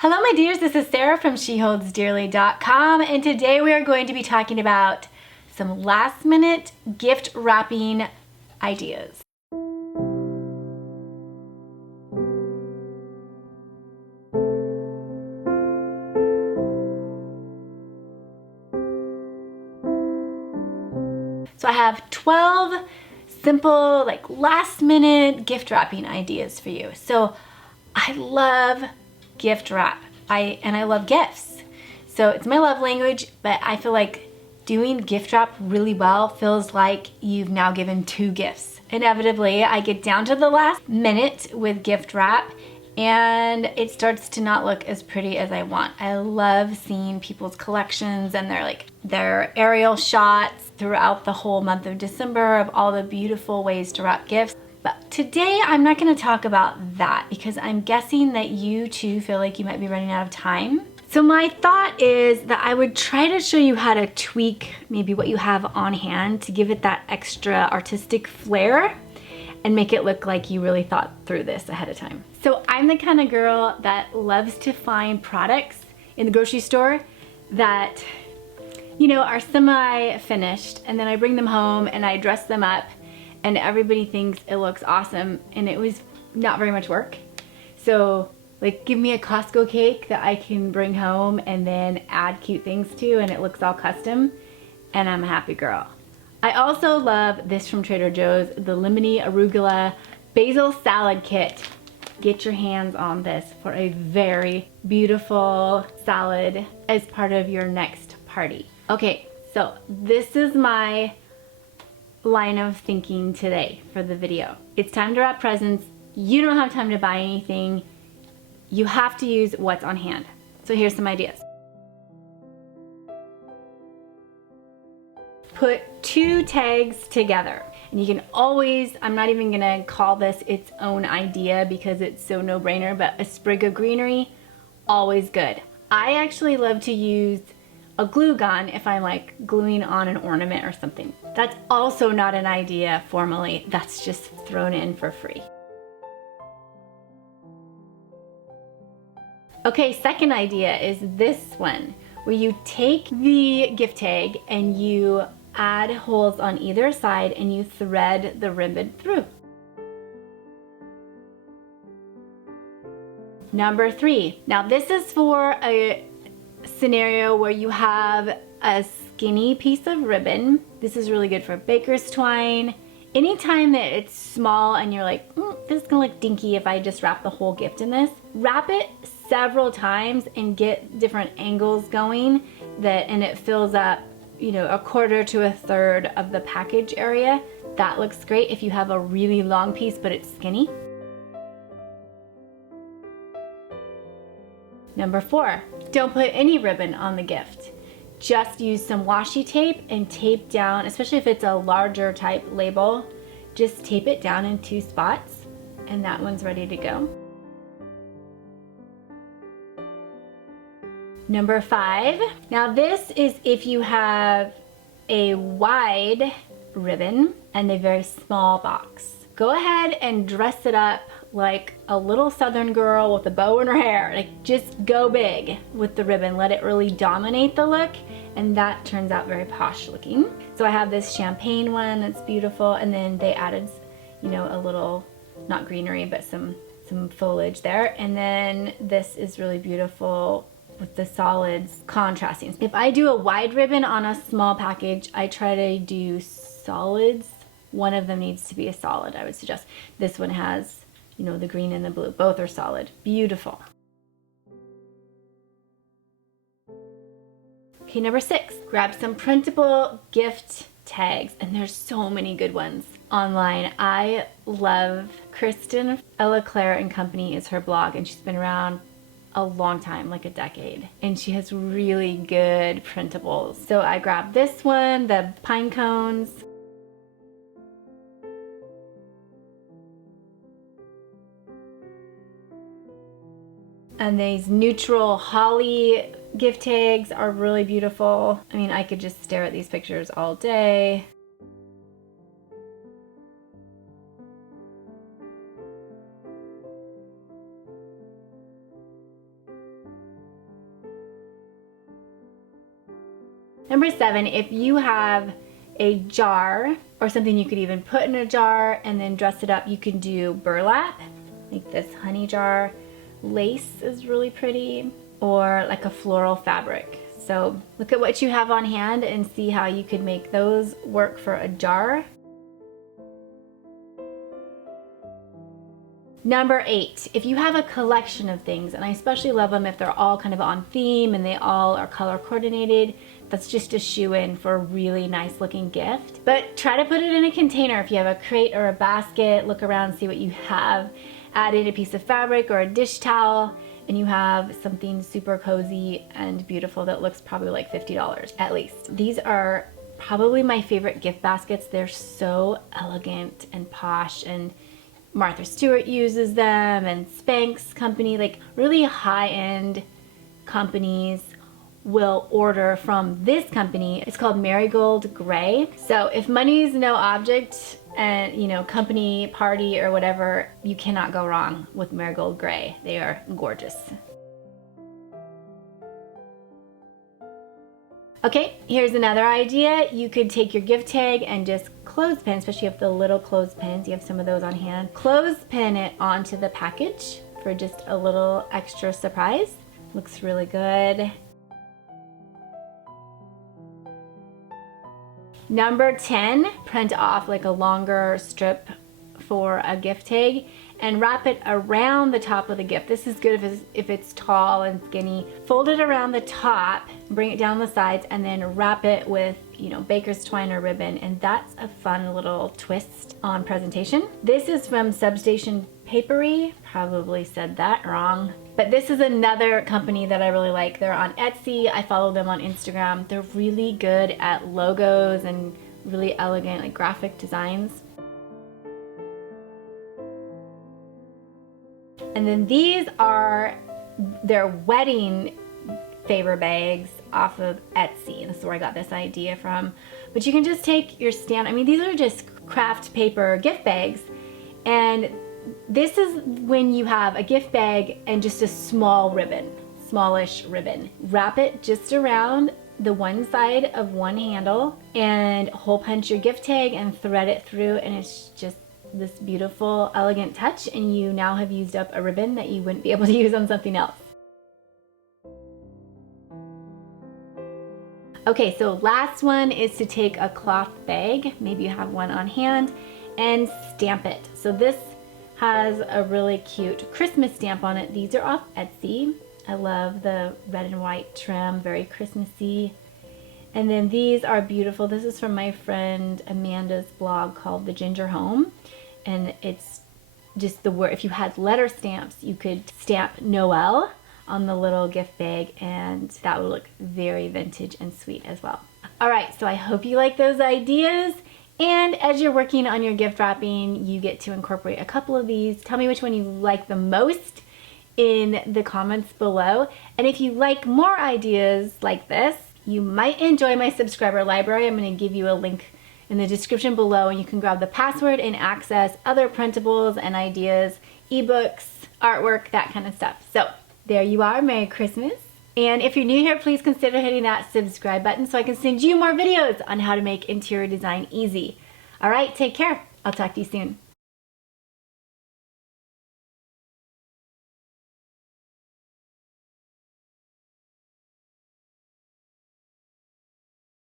Hello my dears, this is Sarah from SheHoldsDearly.com, and today we are going to be talking about some last minute gift wrapping ideas. So I have 12 simple, last minute gift wrapping ideas for you. So I love gift wrap. I love gifts. So it's my love language, but I feel like doing gift wrap really well feels like you've now given 2 gifts. Inevitably, I get down to the last minute with gift wrap and it starts to not look as pretty as I want. I love seeing people's collections and their aerial shots throughout the whole month of December of all the beautiful ways to wrap gifts. But today I'm not going to talk about that because I'm guessing that you too feel like you might be running out of time. So my thought is that I would try to show you how to tweak maybe what you have on hand to give it that extra artistic flair and make it look like you really thought through this ahead of time. So I'm the kind of girl that loves to find products in the grocery store that, are semi-finished, and then I bring them home and I dress them up and everybody thinks it looks awesome, and it was not very much work. So give me a Costco cake that I can bring home and then add cute things to, and it looks all custom, and I'm a happy girl. I also love this from Trader Joe's, the Lemony Arugula Basil Salad Kit. Get your hands on this for a very beautiful salad as part of your next party. Okay, so this is my line of thinking today for the video. It's time to wrap presents. You don't have time to buy anything. You have to use what's on hand. So here's some ideas. Put 2 tags together. And you can always, I'm not even gonna call this its own idea because it's so no-brainer, but a sprig of greenery, always good. I actually love to use a glue gun if I'm gluing on an ornament or something. That's also not an idea formally, that's just thrown in for free. Okay, second idea is this one, where you take the gift tag and you add holes on either side and you thread the ribbon through. Number 3, now this is for a scenario where you have a skinny piece of ribbon. This is really good for baker's twine. Anytime that it's small and you're like, this is gonna look dinky if I just wrap the whole gift in this, wrap it several times and get different angles going and it fills up, a quarter to a third of the package area. That looks great if you have a really long piece but it's skinny. Number 4, don't put any ribbon on the gift. Just use some washi tape and tape down, especially if it's a larger type label, just tape it down in 2 spots and that one's ready to go. Number 5, now this is if you have a wide ribbon and a very small box. Go ahead and dress it up like a little southern girl with a bow in her hair. Just go big with the ribbon. Let it really dominate the look, and that turns out very posh looking. So I have this champagne one that's beautiful, and then they added, a little, not greenery, but some foliage there. And then this is really beautiful with the solids contrasting. If I do a wide ribbon on a small package, I try to do solids. One of them needs to be a solid, I would suggest. This one has, the green and the blue. Both are solid. Beautiful. Okay, number 6, grab some printable gift tags, and there's so many good ones online. I love Kristen Ella Claire and Company is her blog, and she's been around a long time, like a decade, and she has really good printables. So I grabbed this one, the pine cones. And these neutral holly gift tags are really beautiful. I mean, I could just stare at these pictures all day. Number 7, if you have a jar or something you could even put in a jar and then dress it up, you can do burlap, like this honey jar. Lace is really pretty, or like a floral fabric. So look at what you have on hand and see how you could make those work for a jar. Number 8, if you have a collection of things, and I especially love them if they're all kind of on theme and they all are color coordinated, that's just a shoe-in for a really nice looking gift. But try to put it in a container. If you have a crate or a basket, look around, see what you have. Add in a piece of fabric or a dish towel, and you have something super cozy and beautiful that looks probably like $50 at least. These are probably my favorite gift baskets. They're so elegant and posh, and Martha Stewart uses them, and Spanx company, like really high-end companies will order from this company. It's called Marigold Gray. So if money is no object and, you know, company, party, or whatever, you cannot go wrong with Marigold Gray. They are gorgeous. Okay, here's another idea. You could take your gift tag and just clothespin, especially if the little clothespins, you have some of those on hand. Clothespin it onto the package for just a little extra surprise. Looks really good. Number 10, print off like a longer strip for a gift tag and wrap it around the top of the gift. This is good if it's tall and skinny. Fold it around the top, bring it down the sides, and then wrap it with, you know, baker's twine or ribbon, and that's a fun little twist on presentation. This is from Substation Papery. Probably said that wrong. But this is another company that I really like. They're on Etsy. I follow them on Instagram. They're really good at logos and really elegant, like, graphic designs. And then these are their wedding favor bags off of Etsy. And this is where I got this idea from. But you can just take your stand. I mean, these are just craft paper gift bags. And this is when you have a gift bag and just a small ribbon, smallish ribbon. Wrap it just around the one side of one handle and hole punch your gift tag and thread it through, and it's just this beautiful, elegant touch, and you now have used up a ribbon that you wouldn't be able to use on something else. Okay, so last one is to take a cloth bag, maybe you have one on hand, and stamp it. So this has a really cute Christmas stamp on it. These are off Etsy. I love the red and white trim, very Christmassy. And then these are beautiful. This is from my friend Amanda's blog called The Ginger Home. And it's just the word, if you had letter stamps, you could stamp Noel on the little gift bag, and that would look very vintage and sweet as well. All right, so I hope you like those ideas. And as you're working on your gift wrapping, you get to incorporate a couple of these. Tell me which one you like the most in the comments below. And if you like more ideas like this, you might enjoy my subscriber library. I'm going to give you a link in the description below, and you can grab the password and access other printables and ideas, ebooks, artwork, that kind of stuff. So there you are. Merry Christmas. And if you're new here, please consider hitting that subscribe button so I can send you more videos on how to make interior design easy. All right, take care. I'll talk to you soon.